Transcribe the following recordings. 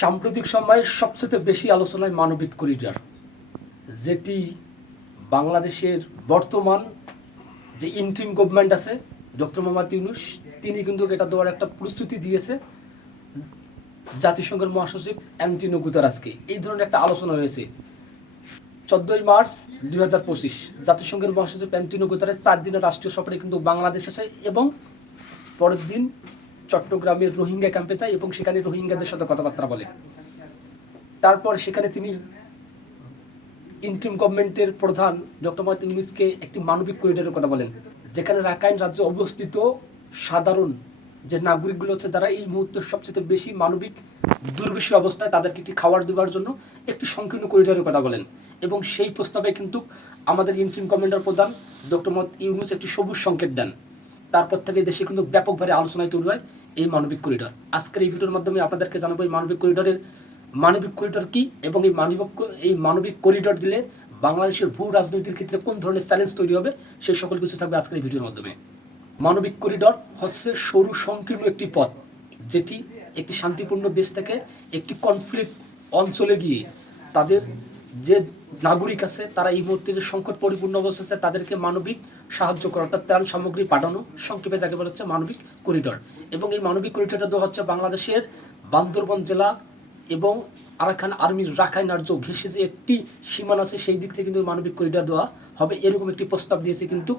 সাম্প্রতিক সময়ে সবচেয়ে বেশি আলোচনায় মানবিক করিডর, যেটি বাংলাদেশের বর্তমান যে ইন্ট্রিম গভর্নমেন্ট আছে, ডক্টর মোহাম্মদ ইউনুস, তিনি কিন্তু এটা দেওয়ার একটা প্রস্তুতি দিয়েছে জাতিসংঘের মহাসচিব অ্যান্টিনো গুতারাসকে। এই ধরনের একটা আলোচনা হয়েছে। চোদ্দই মার্চ দুই হাজার পঁচিশ, জাতিসংঘের মহাসচিব অ্যান্টিনো গুতারাস চার দিনের রাষ্ট্রীয় সফরে কিন্তু বাংলাদেশ আসে এবং পরের দিন চট্টগ্রামের রোহিঙ্গা ক্যাম্পে যায় এবং সেখানে রোহিঙ্গাদের সাথে কথাবার্তা বলে। তারপর সেখানে তিনি ইন্টিম গভর্নমেন্টের প্রধান ডক্টর মোহাম্মদ ইউনুসকে একটি মানবিক করিডোরের কথা বলেন, যেখানে রাখাইন রাজ্যে অবস্থিত সাধারণ যে নাগরিকগুলো আছে, যারা এই মুহূর্তে সবচেয়ে বেশি মানবিক দুর্বিষ অবস্থায় তাদেরকে একটি খাবার দেওয়ার জন্য একটি সংকীর্ণ করিডোরের কথা বলেন। এবং সেই প্রস্তাবে কিন্তু আমাদের ইন্টিম গভর্নমেন্টের প্রধান ডক্টর মোহাম্মদ ইউনুস একটি সবুজ সংকেত দেন। তারপর থেকে দেশে কিন্তু ব্যাপকভাবে আলোচনায় তৈরি হয়। এই মানবিক করিডোর আজকের এই ভিডিওর মাধ্যমে আপনাদেরকে জানাব এই মানবিক করিডোরের মানবিক করিডোর কি এবং এই মানবিক এই মানবিক করিডোর দিলে বাংলাদেশের ভূ রাজনীতির ক্ষেত্রে কোন ধরনের চ্যালেঞ্জ তৈরি হবে সেই সকল কিছু থাকবে আজকের এই ভিডিওর মাধ্যমে। মানবিক করিডোর হচ্ছে সরু সংকীর্ণ একটি পথ, যেটি একটি শান্তিপূর্ণ দেশ থেকে একটি কনফ্লিক্ট অঞ্চলে গিয়ে তাদের যে নাগরিক আছে, তারা এই মুহূর্তে যে সংকট পরিপূর্ণ অবস্থা আছে, তাদেরকে মানবিক সাহায্য করা, অর্থাৎ ত্রাণ সামগ্রী পাঠানো, সংক্ষেপে যাকে বলা হচ্ছে মানবিক করিডর। এবং এই মানবিক করিডোরটা দেওয়া হচ্ছে বাংলাদেশের বান্দরবন জেলা এবং আরাকান আর্মির রাখাইন রাজ্য ঘেসে যে একটি সীমানা আছে, সেই দিক থেকে কিন্তু মানবিক করিডোর দেওয়া হবে। এরকম একটি প্রস্তাব দিয়েছে কিন্তু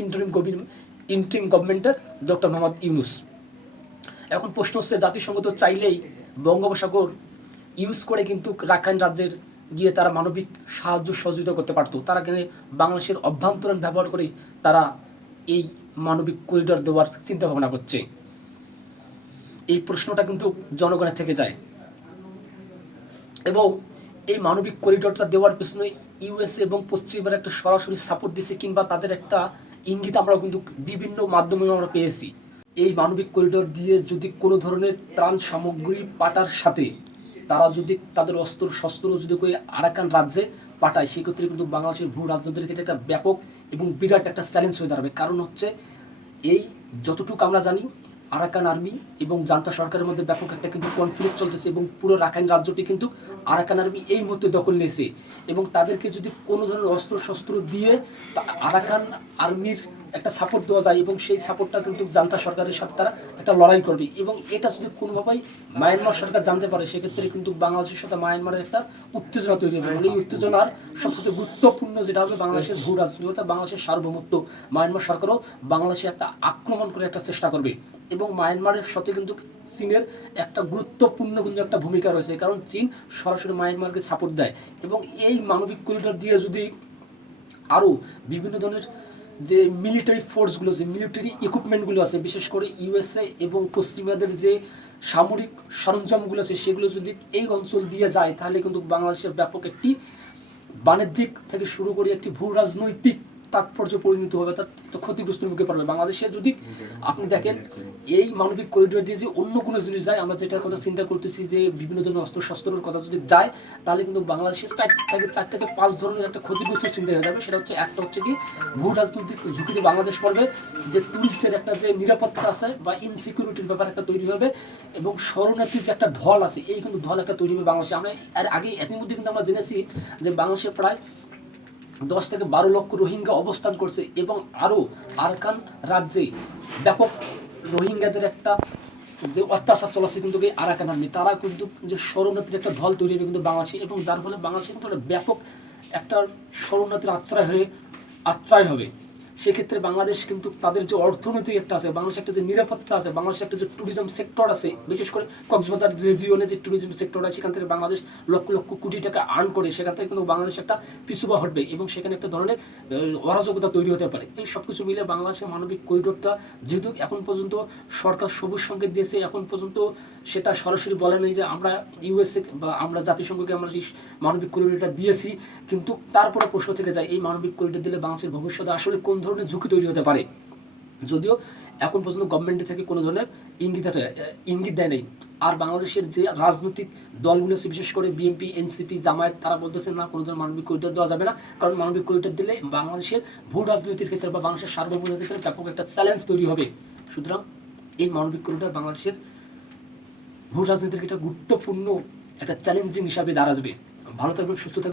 ইন্টারিম গভর্নমেন্ট ইন্টারিম গভর্নমেন্টের ডক্টর মোহাম্মদ ইউনুস। এখন প্রশ্ন হচ্ছে, জাতিসংঘ তো চাইলেই বঙ্গোপসাগর ইউজ করে কিন্তু রাখাইন রাজ্যের গিয়ে তারা মানবিক সাহায্য সহযোগিতা করতে পারতো। তারা কিন্তু বাংলাদেশের অভ্যন্তরীণ ব্যবহার করে তারা এই মানবিক করিডোর দেওয়ার চিন্তা ভাবনা করছে। এই প্রশ্নটা কিন্তু জনগণের থেকে যায়। এবং এই মানবিক করিডোরটা দেওয়ার পেছনে ইউএসএ এবং পশ্চিমের একটা সরাসরি সাপোর্ট দিছে কিংবা তাদের একটা ইঙ্গিত আমরা কিন্তু বিভিন্ন মাধ্যমে আমরা পেয়েছি। এই মানবিক করিডোর দিয়ে যদি কোনো ধরনের ত্রাণ সামগ্রী পাটার সাথে তারা যদি তাদের অস্ত্র, শস্ত্র যদি করে আরাকান রাজ্যে পাঠায়, সেক্ষেত্রে কিন্তু বাংলাদেশের ভূ রাজনীতির ক্ষেত্রে একটা ব্যাপক এবং বিরাট একটা চ্যালেঞ্জ হয়ে দাঁড়াবে। কারণ হচ্ছে এই যতটুকু আমরা জানি আরাকান আর্মি এবং জান্তা সরকারের মধ্যে ব্যাপক একটা কিন্তু কনফ্লিক্ট চলতেছে এবং পুরো রাখাইন রাজ্যটি কিন্তু আরাকান আর্মি এই মুহূর্তে দখল নিয়েছে। এবং তাদেরকে যদি কোনো ধরনের অস্ত্র শস্ত্র দিয়ে আরাকান আর্মির একটা সাপোর্ট দেওয়া যায় এবং সেই সাপোর্টটা কিন্তু জান্তা সরকারের সাথে তারা একটা লড়াই করবে। এবং এটা যদি কোনোভাবেই মায়ানমার সরকার জানতে পারে, সেক্ষেত্রে কিন্তু বাংলাদেশের সাথে মায়ানমারের একটা উত্তেজনা তৈরি হবে। এবং এই উত্তেজনার সবচেয়ে গুরুত্বপূর্ণ যেটা হবে বাংলাদেশের ভূ রাজনীতি বাংলাদেশের সার্বভৌমত্ব। মায়ানমার সরকারও বাংলাদেশে একটা আক্রমণ করে একটা চেষ্টা করবে। এবং মায়ানমারের সাথে কিন্তু চীনের একটা গুরুত্বপূর্ণ কিন্তু একটা ভূমিকা রয়েছে, কারণ চীন সরাসরি মায়ানমারকে সাপোর্ট দেয়। এবং এই মানবিক করিডোর দিয়ে যদি আরও বিভিন্ন ধরনের যে মিলিটারি ফোর্সগুলো যে মিলিটারি ইকুইপমেন্টগুলো আছে, বিশেষ করে ইউএসএ এবং পশ্চিমাদের যে সামরিক সরঞ্জামগুলো আছে, সেগুলো যদি এই অঞ্চল দিয়ে যায়, তাহলে কিন্তু বাংলাদেশের ব্যাপক একটি বাণিজ্যিক থেকে শুরু করে একটি ভূ রাজনৈতিক তাৎপর্য পরিণত হবে তার তো ক্ষতিগ্রস্তের মুখে পড়বে। বাংলাদেশে যদি আপনি দেখেন, এই মানবিক করিডোর দিয়ে যে অন্য কোনো জিনিস যায়, আমরা যেটার কথা চিন্তা করতেছি যে বিভিন্ন ধরনের অস্ত্র শস্ত্রের কথা যদি যায়, তাহলে কিন্তু বাংলাদেশের চার থেকে চার থেকে পাঁচ ধরনের একটা ক্ষতিগ্রস্ত চিন্তা হয়ে যাবে। সেটা হচ্ছে একটা হচ্ছে কি, ভূ রাজনৈতিক ঝুঁকিতে বাংলাদেশ পড়বে, যে টুরিস্টের একটা যে নিরাপত্তা আছে বা ইনসিকিউরিটির ব্যাপার একটা তৈরি হবে, এবং শরণার্থীর যে একটা ঢল আছে, এই কিন্তু ঢল একটা তৈরি হবে বাংলাদেশে। আমরা এর আগে এর মধ্যে কিন্তু আমরা জেনেছি যে বাংলাদেশে প্রায় দশ থেকে বারো লক্ষ রোহিঙ্গা অবস্থান করছে এবং আরও আরকান রাজ্যে ব্যাপক রোহিঙ্গাদের একটা যে অত্যাচার চলেছে কিন্তু এই আরাকান আর্মি, তারা কিন্তু যে শরণার্থীর একটা ঢল তৈরি হবে কিন্তু বাংলাদেশে এবং যার ফলে বাংলাদেশে কিন্তু ব্যাপক একটা শরণার্থীর আশ্রয় হয়ে আশ্রয় হবে। সেক্ষেত্রে বাংলাদেশ কিন্তু তাদের যে অর্থনৈতিক একটা আছে, বাংলাদেশের একটা যে নিরাপত্তা আছে, বাংলাদেশের একটা যে ট্যুরিজম সেক্টর আছে, বিশেষ করে কক্সবাজার রিজিয়নে যে ট্যুরিজম সেক্টর আছে, সেখান থেকে বাংলাদেশ লক্ষ লক্ষ কোটি টাকা আর্ন করে, সেখান থেকে কিন্তু বাংলাদেশ একটা পিছুবা হটবে এবং সেখানে একটা ধরনের অরাজকতা তৈরি হতে পারে। এই সব কিছু মিলে বাংলাদেশের মানবিক করিডোরটা যেহেতু এখন পর্যন্ত সরকার সবুজ সংকেত দিয়েছে, এখন পর্যন্ত সেটা সরাসরি বলে নাই যে আমরা ইউএসএ বা আমরা জাতিসংঘকে আমরা সেই মানবিক করিডোরটা দিয়েছি, কিন্তু তারপরে প্রশ্ন থেকে যায়, এই মানবিক করিডোর দিলে বাংলাদেশের ভবিষ্যতে আসলে কোন ধরনের ঝুঁকি তৈরি হতে পারে। যদিও এখন পর্যন্ত গভর্নমেন্ট থেকে কোনো ধরনের ইঙ্গিত ইঙ্গিত দেয় নেই। আর বাংলাদেশের যে রাজনৈতিক দলগুলো আছে, বিশেষ করে বিএনপি এনসিপি জামায়াত, তারা বলতেছে, না, কোনো ধরনের মানবিক করিডোর দেওয়া যাবে না। কারণ মানবিক করিডোর দিলে বাংলাদেশের ভূ রাজনীতির ক্ষেত্রে বা বাংলাদেশের সার্বভৌমত্বের ক্ষেত্রে ব্যাপক একটা চ্যালেঞ্জ তৈরি হবে। সুতরাং এই মানবিক করিডোর বাংলাদেশের ভূ রাজনীতির একটা গুরুত্বপূর্ণ একটা চ্যালেঞ্জিং হিসাবে দাঁড়াবে। ভালো থাকবেন, সুস্থ থাকবেন।